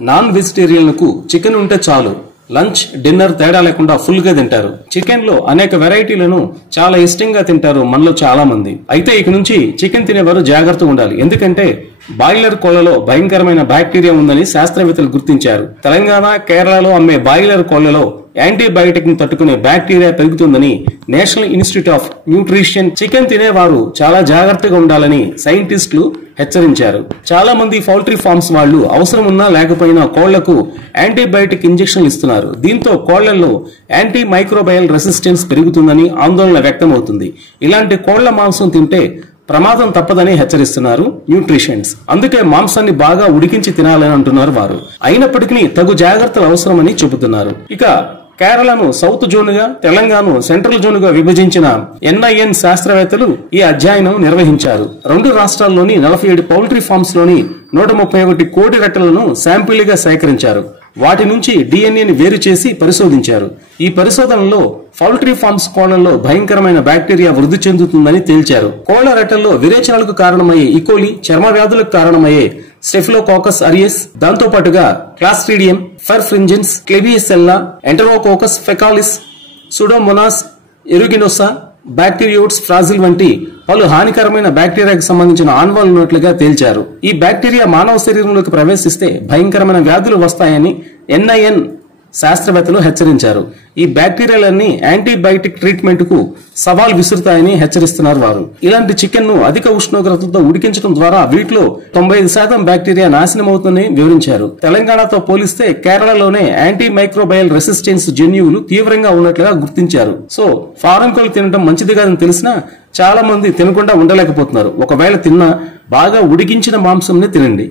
Non వెజిటేరియన్లకు chicken ఉంటే చాలు lunch dinner తేడా లేకుండా ఫుల్ గా తింటారు. చికెన్ లో అనేక వెరైటీలను చాలా ఇష్టంగా తింటారు మనలో చాలా మంది. అయితే ఇక నుంచి చికెన్ తినేవారు జాగ్రత్తగా ఉండాలి. ఎందుకంటే బాయిలర్ కోళ్లలో భయంకరమైన బ్యాక్టీరియా ఉందని శాస్త్రవేత్తలు గుర్తించారు. తెలంగాణ, కేరళలో అమ్మే బాయిలర్ కోళ్లలో యాంటీబయాటిక్ ను తట్టుకునే బ్యాక్టీరియా పెరుగుతుందని national institute of nutrition chicken తినేవారు చాలా జాగ్రత్తగా ఉండాలని సైంటిస్టులు హెచ్చరించారు. చాలా మంది పౌల్ట్రీ ఫార్మ్స్ వాళ్ళు అవసరం ఉన్నా లేకపోయినా కోళ్లకు యాంటీబయాటిక్ ఇంజెక్షన్లు ఇస్తున్నారు. దీంతో కోళ్లలో యాంటీ మైక్రోబయల్ రెసిస్టెన్స్ పెరుగుతుందని ఆందోళన వ్యక్తమవుతుంది. ఇలాంటి కోళ్ల మాంసం తింటే ప్రమాదం తప్పదని హెచ్చరిస్తున్నారు న్యూట్రిషన్స్. అందుకే మాంసాన్ని బాగా ఉడికించి తినాలని అంటున్నారు వారు. అయినప్పటికీ తగు జాగ్రత్తలు అవసరమని చెబుతున్నారు. ఇక కేరళను సౌత్ జోన్ గా, తెలంగాణ సెంట్రల్ జోన్ గా విభజించిన NIN శాస్త్రవేత్తలు ఈ అధ్యయనం నిర్వహించారు. రెండు రాష్ట్రాల్లోని 47 పౌల్ట్రీ ఫార్మ్స్ లోని 131 కోడి రెట్టలను శాంపిల్ గా సేకరించారు. వాటి నుంచి DNA వేరు చేసి పరిశోధించారు. ఈ పరిశోధనలో పౌల్ట్రీ ఫార్మ్స్ కోళ్లలో భయంకరమైన బ్యాక్టీరియా వృద్ధి చెందుతుందని తేల్చారు. కోళ్ల రెట్టల్లో విరేచనాలకు కారణమయ్యే ఈకోలి, చర్మ వ్యాధులకు కారణమయ్యే స్టెఫిలోకోకస్ అరియస్, దాంతో పాటుగా క్లాస్ట్రీడియం పర్ఫ్రింజెన్స్, క్లెబియసెల్లా, ఎంటెరోకోకస్ ఫెకాలిస్, సుడోమోనాస్ ఎరుగినోసా, బ్యాక్టీరియోట్స్ ఫ్రాజిల్ వంటి పలు హానికరమైన బ్యాక్టీరియాకు సంబంధించిన ఆన్వాలు ఉన్నట్లుగా తేల్చారు. ఈ బ్యాక్టీరియా మానవ శరీరంలోకి ప్రవేశిస్తే భయంకరమైన వ్యాధులు వస్తాయని NIN శాస్త్రవేత్తలు హెచ్చరించారు. ఈ బ్యాక్టీరియాలన్నీ యాంటీబయాటిక్ ట్రీట్మెంట్ కు సవాల్ విసురుతాయని హెచ్చరిస్తున్నారు వారు. ఇలాంటి చికెన్ ను అధిక ఉష్ణోగ్రతతో ఉడికించడం ద్వారా వీటిలో 95% బ్యాక్టీరియా నాశనం అవుతుందని వివరించారు. తెలంగాణతో పోలిస్తే కేరళలోనే యాంటీ మైక్రోబయల్ రెసిస్టెన్స్ జన్యువులు తీవ్రంగా ఉన్నట్లుగా గుర్తించారు. సో ఫారం కోళ్లు తినడం మంచిది కాదని తెలిసినా చాలా మంది తినకుండా ఉండలేకపోతున్నారు. ఒకవేళ తిన్నా బాగా ఉడికించిన మాంసంని తినండి.